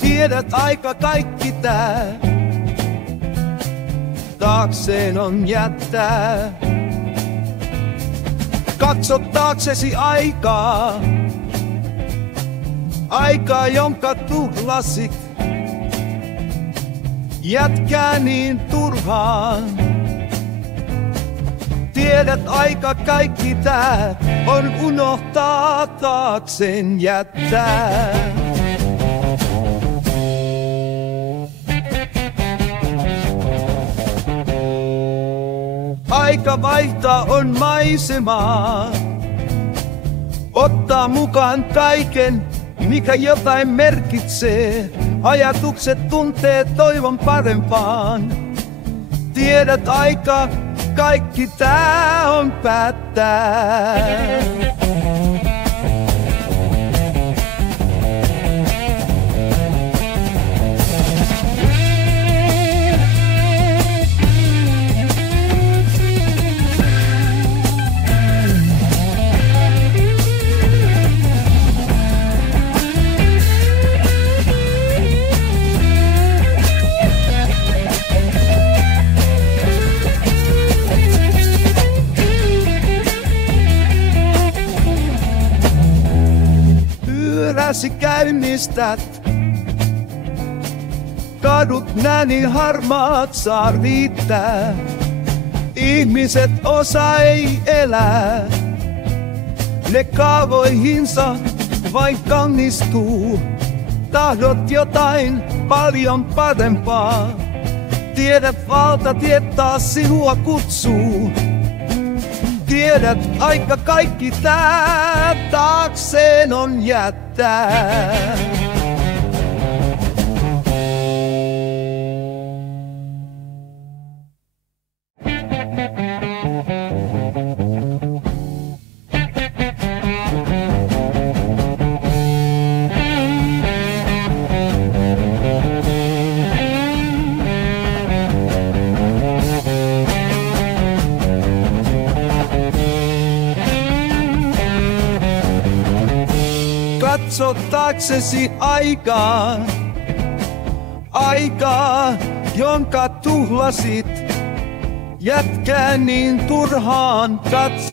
Tiedät aika kaikki tää, taakseen on jättää. Katso taaksesi aikaa, aikaa jonka tuhlasit. Jätkää niin turhaan. Tiedät aika kaikki tää, on unohtaa taakseen jättää. Aika vaihtaa on maisemaa, ottaa mukaan kaiken, mikä jotain merkitsee. Ajatukset, tunteet, toivon parempaan. Tiedät aika, kaikki tää on päättää. Pyöräsi käynnistät, kadut nää niin harmaat saa riittää. Ihmiset osa ei elää, ne kaavoihinsa vain kannistuu. Tahdot jotain paljon parempaa, tiedät valtatiet taas sinua kutsuu. Tiedät aika kaikki tää, taakseen on jättää. Katso taaksesi aikaa, aikaa, jonka tuhlasit. Jätkää niin turhaan katso.